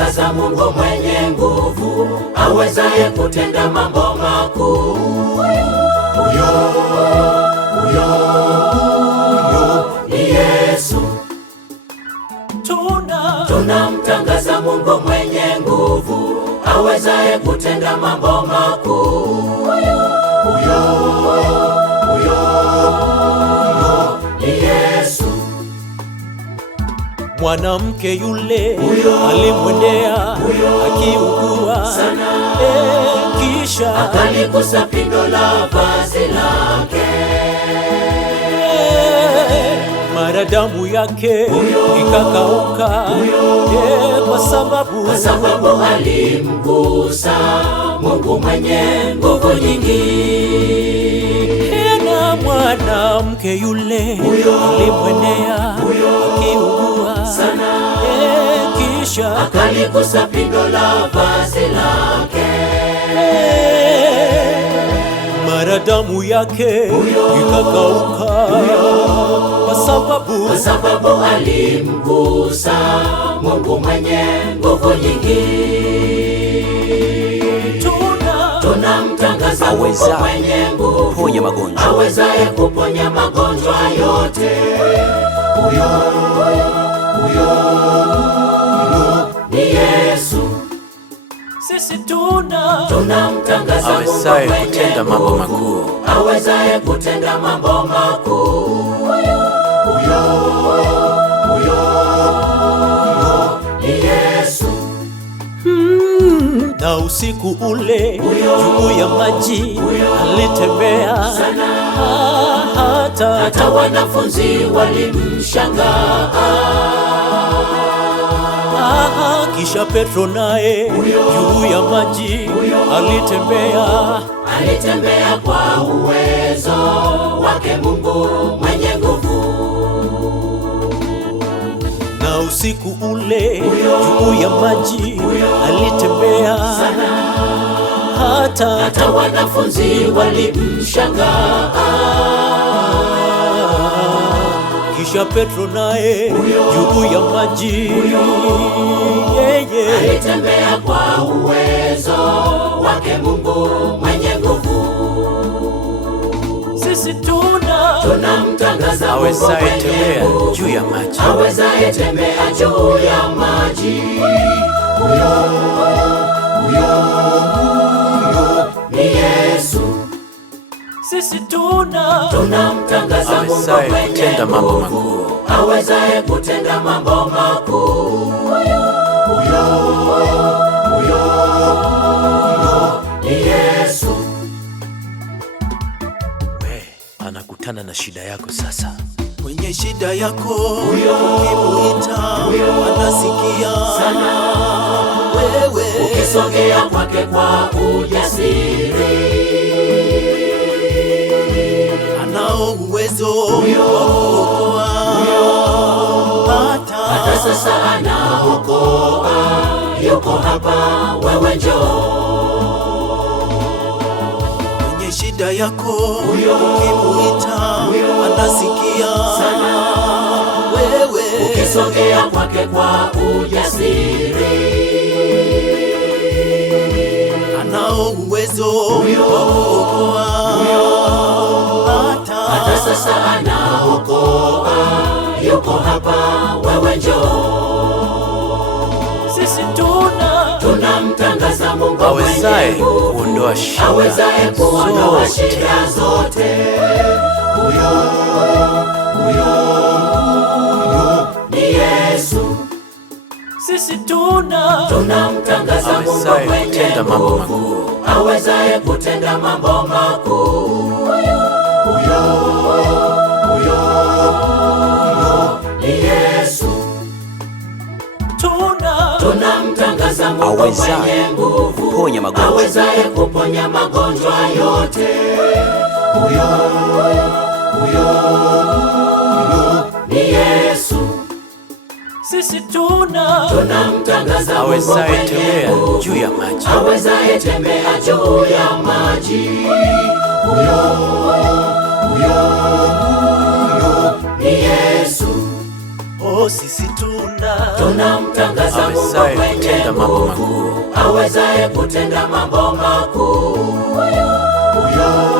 tunamtangaza Mungu mwenye nguvu, awezaye kutenda mambo makuu. Huyo ni Yesu. Tunamtangaza Mungu mwenye nguvu, awezaye kutenda mambo makuu. Huyo ni Yesu. Mwanamke yule alimwendea akiugua sana, kisha akaligusa pindo la vazi lake. Mara damu yake ikakauka, kwa sababu alimgusa Mungu mwenye nguvu nyingi. Na mwanamke yule alimwendea akiugua sana, kisha akaligusa pindo la vazi lake. Mara damu yake ikakauka, kwa sababu alimgusa Mungu mwenye nguvu nyingi. Tunamtangaza Mungu mwenye nguvu, awezaye kuponya magonjwa yote. Huyo ni Yesu. Sisi tunamtangaza Mungu mwenye nguvu, awezaye kutenda mambo makuu. Huyo ni Yesu. Na usiku ule juu ya maji alitembea sana, hata wanafunzi walimshangaa. Kisha Petro naye juu ya maji alitembea kwa uwezo wake Mungu mwenye nguvu. Na usiku ule juu ya maji alitembea sana, hata wanafunzi walimshangaa. Kisha Petro naye juu ya maji alitembea kwa uwezo wake Mungu mwenye nguvu. Sisi tunamtangaza Mungu mwenye nguvu, awezaye tembea juu ya maji. Huyo ni Yesu. Sisi tunamtangaza Mungu mwenye nguvu, awezaye kutenda mambo makuu. Huyo ni Yesu. Anakutana na shida yako sasa. Kwenye shida yako ukimuita anasikia sana. Wewe ukisogea kwake kwa ujasiri, anao uwezo wa kuokoa. Hata sasa anaokoa, yuko hapa, wewe njoo. Kwenye shida yako ukimuita anasikia sana. Wewe ukisogea kwake kwa ujasiri, anao uwezo wa kuokoa. Hata sasa anaokoa, yuko hapa, wewe njoo. Sisi tunamtangaza Mungu awezaye mwenye nguvu, kuondoa shida zote. Huyo ni Yesu. Sisi tunamtangaza Mungu mwenye nguvu, awezaye kutenda mambo makuu. Huyo ni Yesu. Tunamtangaza Mungu mwenye nguvu, awezaye kuponya magonjwa yote. Huyo ni Yesu. Sisi tunamtangaza Mungu awezaye mwenye tembea nguvu, juu ya maji, awezaye tembea juu ya maji. Huyo ni Yesu. sisi tunamtangaza Mungu mwenye nguvu, awezaye kutenda mambo makuu. Huyo